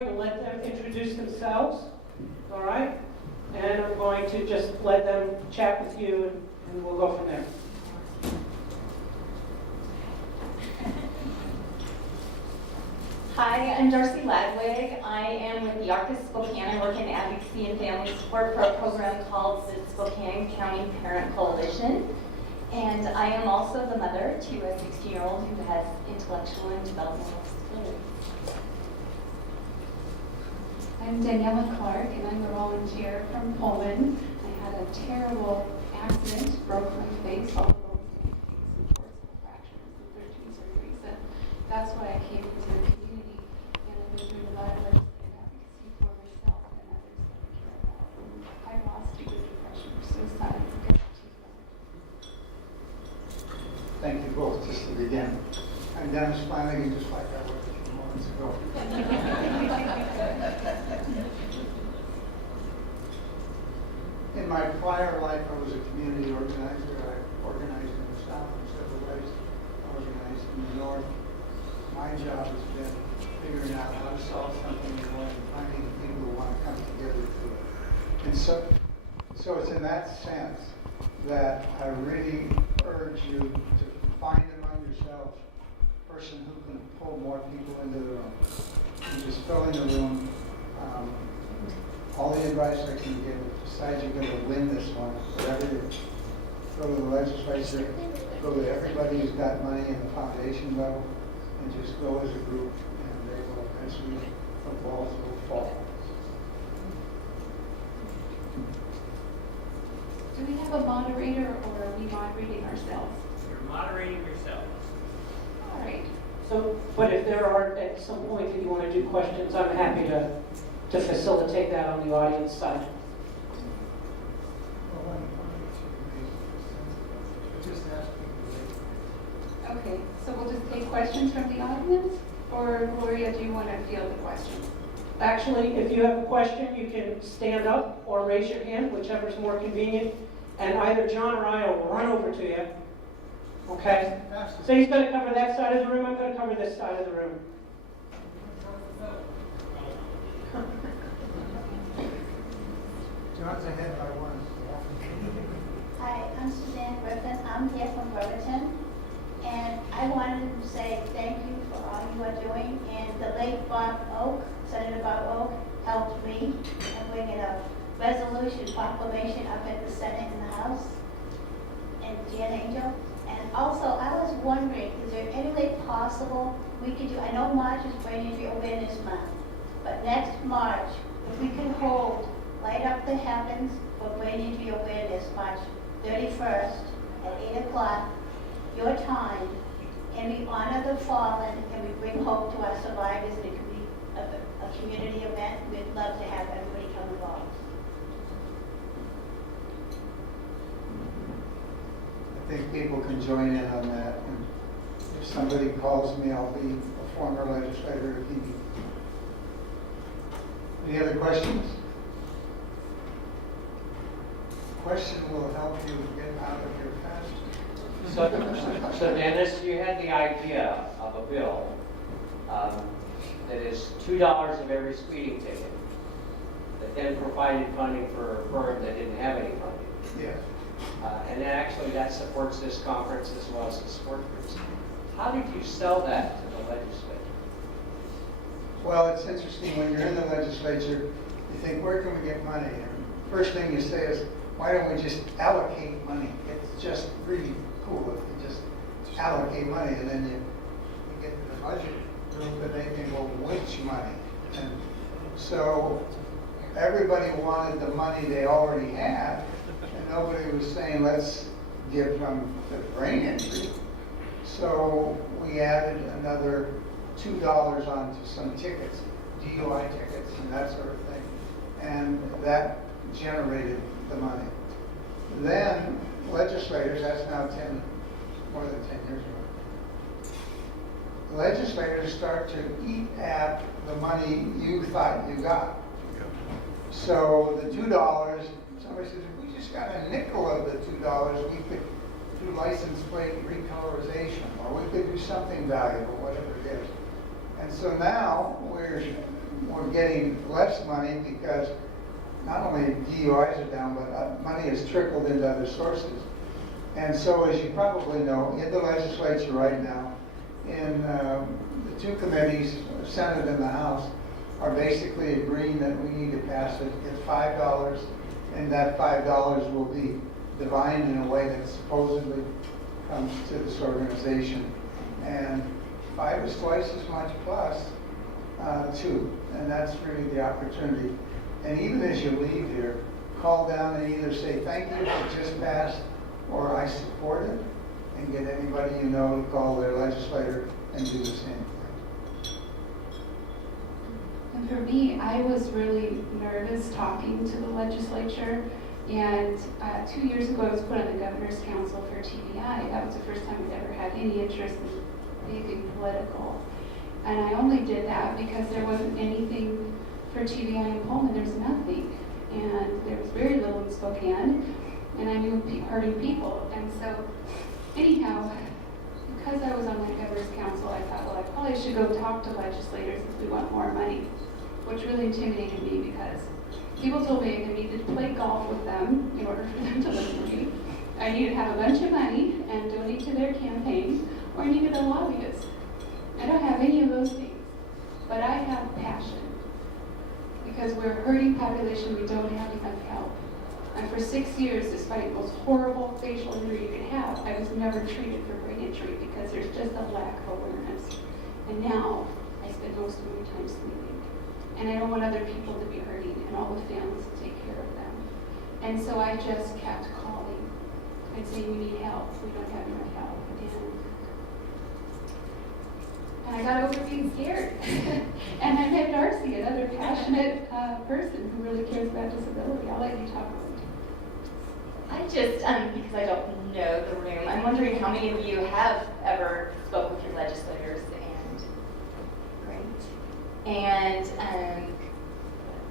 Let them introduce themselves, all right? And I'm going to just let them chat with you, and we'll go from there. Hi, I'm Darcy Ladwig. I am with the Arcus Spokane. I work in advocacy and family support for a program called the Spokane County Parent Coalition. And I am also the mother to a 16-year-old who has intellectual and developmental disabilities. I'm Daniela Clark, and I'm a volunteer from Pullman. I had a terrible accident, broke my face, all the bones in my face, and forcible fractures and 13 surgeries. And that's why I came into the community, and I've been doing a lot of legislative advocacy for myself and others that I care about. And I lost due to depression or suicide because of TBI. Thank you both. Just to begin, I'm Dennis Flanagan, just like I was a few moments ago. In my prior life, I was a community organizer. I organized in the South and civil rights, organized in the North. My job has been figuring out how to solve something and finding people who want to come together to it. And so it's in that sense that I really urge you to find among yourselves a person who can pull more people into the room. And just fill in the room. All the advice I can give, besides you're going to win this one, whatever you go to the legislature, go to everybody who's got money in the foundation level, and just go as a group, and they will eventually, the walls will fall. Do we have a moderator, or are we moderating ourselves? You're moderating yourself. All right. So, but if there are at some point that you want to do questions, I'm happy to facilitate that on the audience side. Okay, so we'll just take questions from the audience, or Gloria, do you want to field the questions? Actually, if you have a question, you can stand up or raise your hand, whichever's more convenient, and either John or I will run over to you. Okay? So he's going to cover that side of the room, I'm going to cover this side of the room. John's ahead by one. Hi, I'm Suzanne Griffin. I'm here from Bremerton. And I wanted to say thank you for all you are doing. And the late Bob Oak, Senator Bob Oak, helped me in bringing a resolution proclamation up at the Senate and the House. And Jan Angel. And also, I was wondering, is there any way possible we could do, I know March is Brain Injury Awareness Month, but next March, if we could hold Light Up the Heavens for Brain Injury Awareness, March 31st at 8 o'clock, your time, and we honor the fallen and we bring hope to our survivors, and it could be a community event. We'd love to have everybody come involved. I think people can join in on that. And if somebody calls me, I'll be a former legislator if he. Any other questions? Question will help you get out of here faster. So Dennis, you had the idea of a bill that is $2 of every speeding ticket that then provided funding for a firm that didn't have any funding. Yes. And then actually that supports this conference as well as the support groups. How did you sell that to the legislature? Well, it's interesting when you're in the legislature, you think, where can we get money? And first thing you say is, why don't we just allocate money? It's just really cool if you just allocate money, and then you get to the budget group and they can go, which money? And so everybody wanted the money they already had, and nobody was saying, let's give them the brain injury. So we added another $2 onto some tickets, DUI tickets and that sort of thing. And that generated the money. Then legislators, that's now more than 10 years ago, legislators start to eat at the money you thought you got. So the $2, somebody says, if we just got a nickel of the $2, we could do license plate recolorization, or we could do something valuable, whatever it is. And so now we're we're getting less money because not only DUIs are down, but money has trickled into other sources. And so, as you probably know, in the legislature right now, in the two committees, Senate and the House, are basically agreeing that we need to pass it at $5, and that $5 will be divined in a way that supposedly comes to this organization. And 5 is twice as much plus 2, and that's really the opportunity. And even as you leave here, call down and either say thank you for just passed, or I support it, and get anybody you know to call their legislator and do the same thing. And for me, I was really nervous talking to the legislature. And 2 years ago, I was put on the Governor's Council for TBI. That was the first time I'd ever had any interest in anything political. And I only did that because there wasn't anything for TBI in Pullman. There was nothing. And there was very little in Spokane. And I knew hurting people. And so, anyhow, because I was on the Governor's Council, I thought, well, I probably should go talk to legislators if we want more money, which really intimidated me because people told me I needed to play golf with them in order for them to listen to me. I needed to have a bunch of money and donate to their campaign, or I needed a lobbyist. I don't have any of those things, but I have passion. Because we're a hurting population, we don't have enough help. And for 6 years, despite the most horrible facial injury you could have, I was never treated for brain injury because there's just a lack of awareness. And now, I spend most of my time sleeping. And I don't want other people to be hurting and all the families to take care of them. And so I just kept calling and saying, we need help, we don't have enough help. And I got over being scared. And I met Darcy, another passionate person who really cares about disability. I'll let you talk about it. I just, because I don't know the room, I'm wondering how many of you have ever spoke with your legislators and, great. And,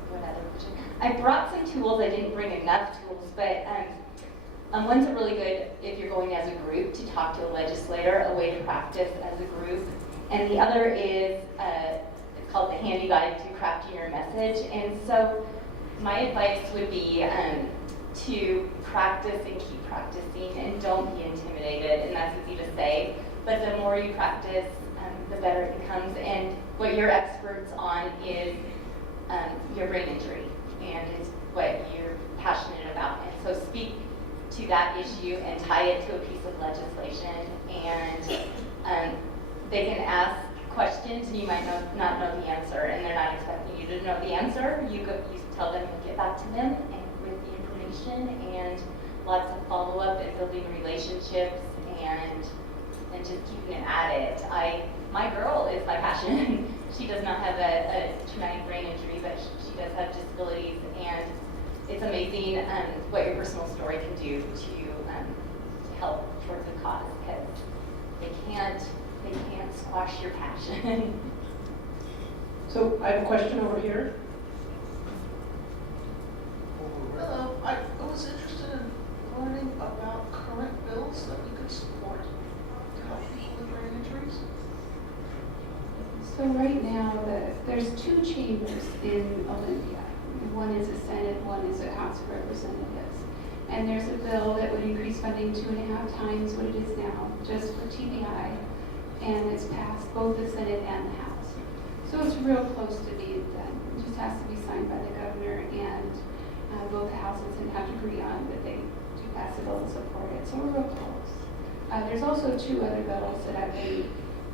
what other question? I brought some tools, I didn't bring enough tools, but one's a really good, if you're going as a group, to talk to a legislator, a way to practice as a group. And the other is, it's called the Handy Guide to Crafting Your Message. And so my advice would be to practice and keep practicing and don't be intimidated. And that's easy to say, but the more you practice, the better it becomes. And what you're experts on is your brain injury, and it's what you're passionate about. And so speak to that issue and tie it to a piece of legislation. And they can ask questions, and you might not know the answer, and they're not expecting you to know the answer. You tell them you'll get back to them and with the information, and lots of follow-up and building relationships, and just keeping it at it. My girl is my passion. She does not have a traumatic brain injury, but she does have disabilities, and it's amazing what your personal story can do to help towards the cause, because they can't squash your passion. So I have a question over here. Hello, I was interested in learning about current bills that we could support to help people with brain injuries. So right now, there's 2 chambers in Olympia. One is a Senate, one is a House of Representatives. And there's a bill that would increase funding 2.5 times what it is now, just for TBI. And it's passed both the Senate and the House. So it's real close to being done. It just has to be signed by the governor, and both the houses have to agree on that they do pass a bill and support it. So we're real close. There's also 2 other bills that I've been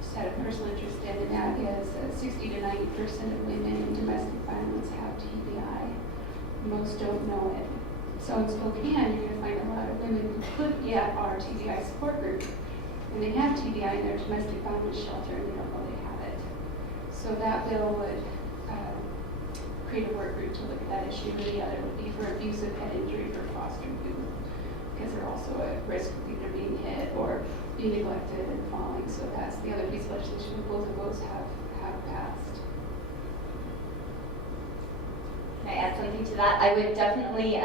just had a personal interest in, and that is 60 to 90% of women in domestic violence have TBI. Most don't know it. So in Spokane, you're going to find a lot of women who could get our TBI support group. And they have TBI in their domestic violence shelter, and they don't know they have it. So that bill would create a work group to look at that issue. And the other would be for abusive head injury for foster youth, because they're also at risk of either being hit or being neglected and falling. So that's the other piece of legislation. Both of those have passed. Can I add something to that? I would definitely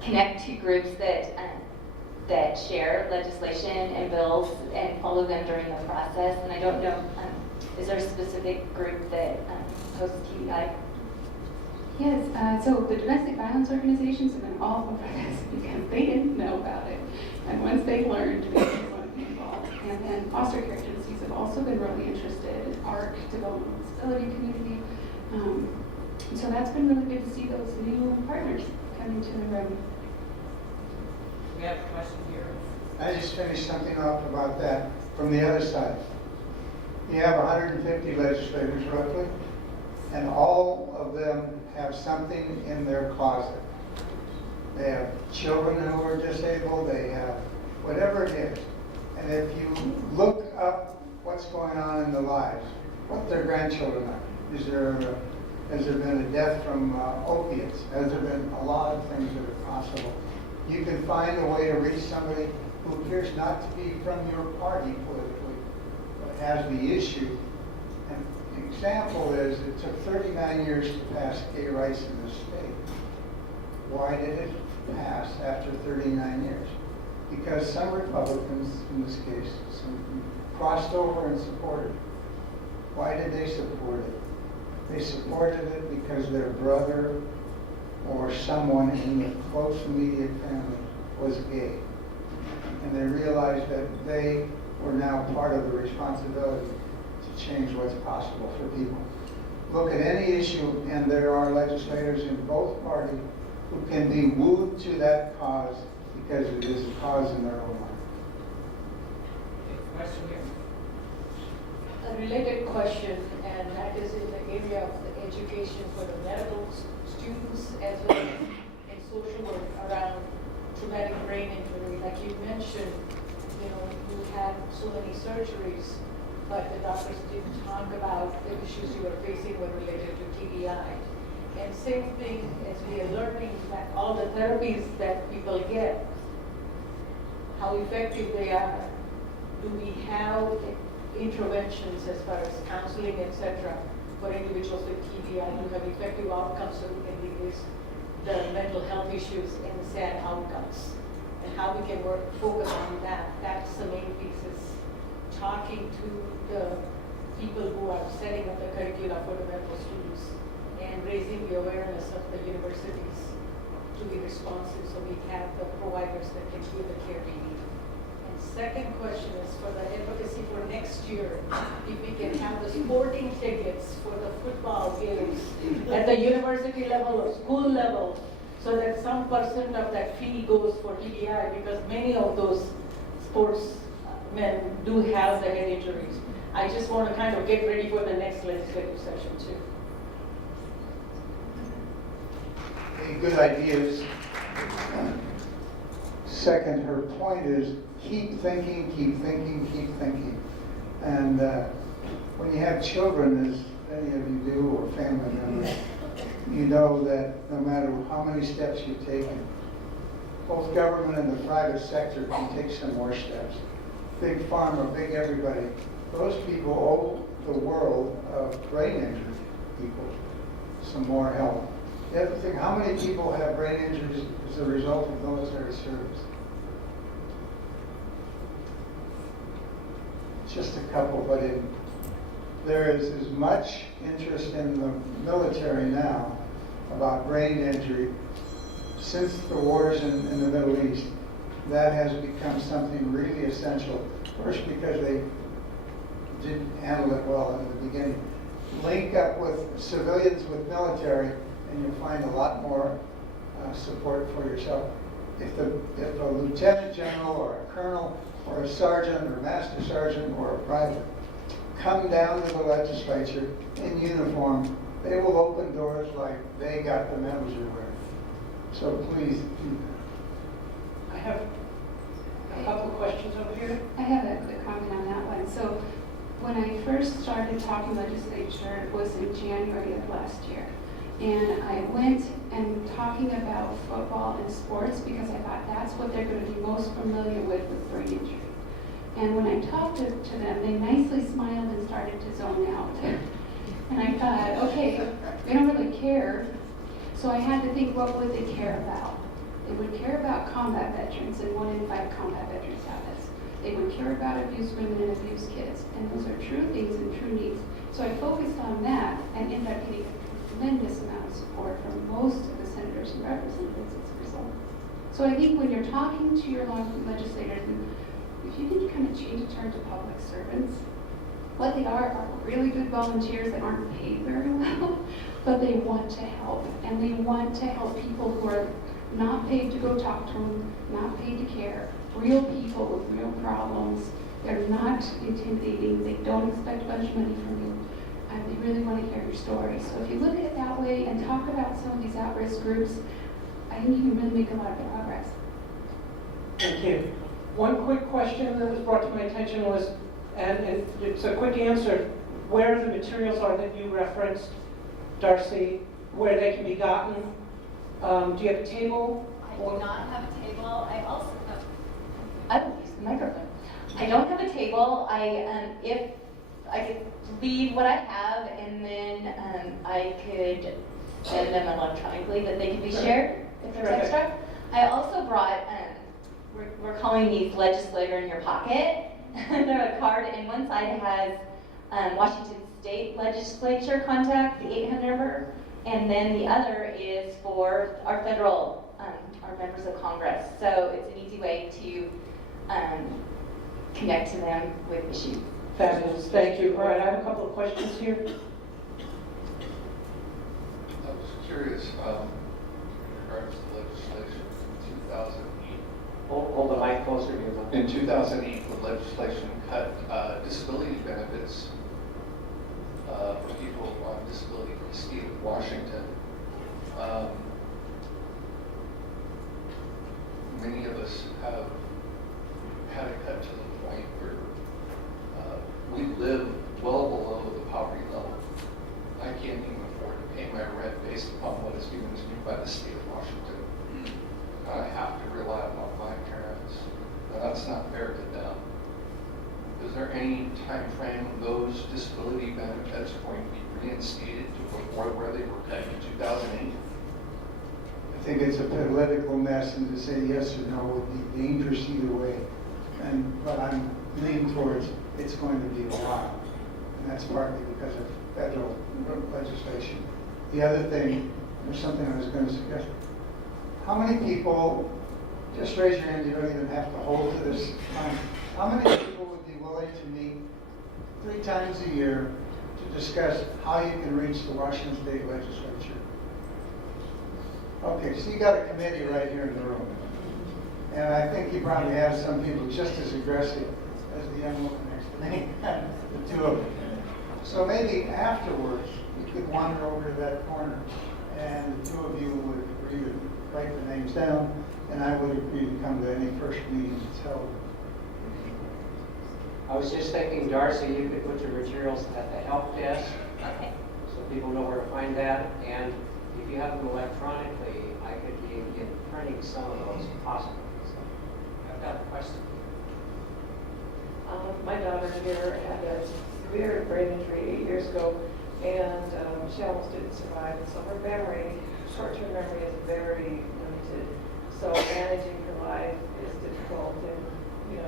connect to groups that share legislation and bills and follow them during the process. And I don't know, is there a specific group that host TBI. Yes, so the domestic violence organizations have been all over this because they didn't know about it. And once they learned, they didn't want to be involved. And then foster care agencies have also been really interested in ARC, developmental disability community. So that's been really good to see those new partners coming to the room. We have a question here. I just finished something off about that from the other side. You have 150 legislators roughly, and all of them have something in their closet. They have children who are disabled, they have whatever it is. And if you look up what's going on in their lives, what their grandchildren are, has there been a death from opiates? Has there been a lot of things that are possible? You can find a way to reach somebody who appears not to be from your party politically, but has the issue. And the example is, it took 39 years to pass gay rights in this state. Why did it pass after 39 years? Because some Republicans, in this case, crossed over and supported it. Why did they support it? They supported it because their brother or someone in the close immediate family was gay. And they realized that they were now part of the responsibility to change what's possible for people. Look at any issue, and there are legislators in both parties who can be wooed to that cause because it is a cause in their own mind. Question here. A related question, and that is in the area of the education for the medical students as well as in social work around traumatic brain injury. Like you mentioned, you know, you had so many surgeries, but the doctors didn't talk about the issues you were facing when related to TBI. And same thing as we are learning that all the therapies that people get, how effective they are. Do we have interventions as far as counseling, etc., for individuals with TBI to have effective outcomes so we can reduce the mental health issues and the sad outcomes, and how we can focus on that. That's the main piece, is talking to the people who are setting up the curricula for the medical students and raising the awareness of the universities to be responsive so we have the providers that can give the care we need. Second question is for the advocacy for next year, if we can have the sporting tickets for the football games at the university level or school level, so that some percent of that fee goes for TBI, because many of those sportsmen do have the head injuries. I just want to kind of get ready for the next legislative session too. Good ideas. Second, her point is, keep thinking, keep thinking, keep thinking. And when you have children, as many of you do, or family members, you know that no matter how many steps you've taken, both government and the private sector can take some more steps. Big pharma, big everybody, those people owe the world of brain injury people some more help. You have to think, how many people have brain injuries as a result of military service? Just a couple, but there is as much interest in the military now about brain injury since the wars in the Middle East. That has become something really essential. First, because they didn't handle it well in the beginning. Link up with civilians with military, and you'll find a lot more support for yourself. If a lieutenant general or a colonel or a sergeant or master sergeant or a private come down to the legislature in uniform, they will open doors like they got the memos you're wearing. So please do that. I have a couple of questions over here. I have a quick comment on that one. So when I first started talking legislature, it was in January of last year. And I went and talking about football and sports because I thought that's what they're going to be most familiar with brain injury. And when I talked to them, they nicely smiled and started to zone out. And I thought, okay, they don't really care. So I had to think, what would they care about? They would care about combat veterans, and 1 in 5 combat veterans have this. They would care about abused women and abused kids. And those are true things and true needs. So I focused on that and ended up getting a tremendous amount of support from most of the senators and representatives as a result. So I think when you're talking to your local legislators, and if you can kind of change the term to public servants, what they are really good volunteers that aren't paid very well, but they want to help. And they want to help people who are not paid to go talk to them, not paid to care, real people with real problems. They're not intimidating. They don't expect a bunch of money from you. And they really want to hear your story. So if you look at it that way and talk about some of these at-risk groups, I think you can really make a lot of progress. Thank you. One quick question that was brought to my attention was, and it's a quick answer, where the materials are that you referenced, Darcy, where they can be gotten. Do you have a table? I do not have a table. I will use the microphone. I don't have a table. If I could leave what I have, and then I could send them electronically that they can be shared if there's Terrific. extra. I also brought, we're calling these legislator in your pocket. They're a card, and one side has Washington State Legislature contact, the 800 number, and then the other is for our federal, our members of Congress. So it's an easy way to connect to them with issues. Fabulous, thank you. All right, I have a couple of questions here. I was curious, in regards to legislation in 2008. Hold the mic closer to your mouth. In 2008, when legislation cut disability benefits for people on disability in the state of Washington, many of us have had it cut to the point where we live well below the poverty level. I can't even afford to pay my rent based upon what is given to me by the state of Washington. I have to rely upon my parents. Now, that's not fair to them. Is there any time frame when those disability benefits are going to be reinstated to before where they were cut in 2008? I think it's a political mess, and to say yes or no would be dangerous either way. But I'm leaning towards it's going to be a while. And that's partly because of federal legislation. The other thing, there's something I was going to suggest. How many people, just raise your hand, you don't even have to hold to this time. How many people would be willing to meet 3 times a year to discuss how you can reach the Washington State Legislature? Okay, so you got a committee right here in the room. And I think you probably have some people just as aggressive as the young woman next to me, the 2 of them. So maybe afterwards, you could wander over to that corner and the 2 of you would agree to write the names down, and I would agree to come to any first meeting that's held. I was just thinking, Darcy, you could put your materials at the help desk, Okay. so people know where to find that. And if you have them electronically, I could be printing some of those possibly. So I've got a question. My daughter here had a severe brain injury 8 years ago, and she almost didn't survive. And so her memory, short-term memory, is very limited. So managing her life is difficult, and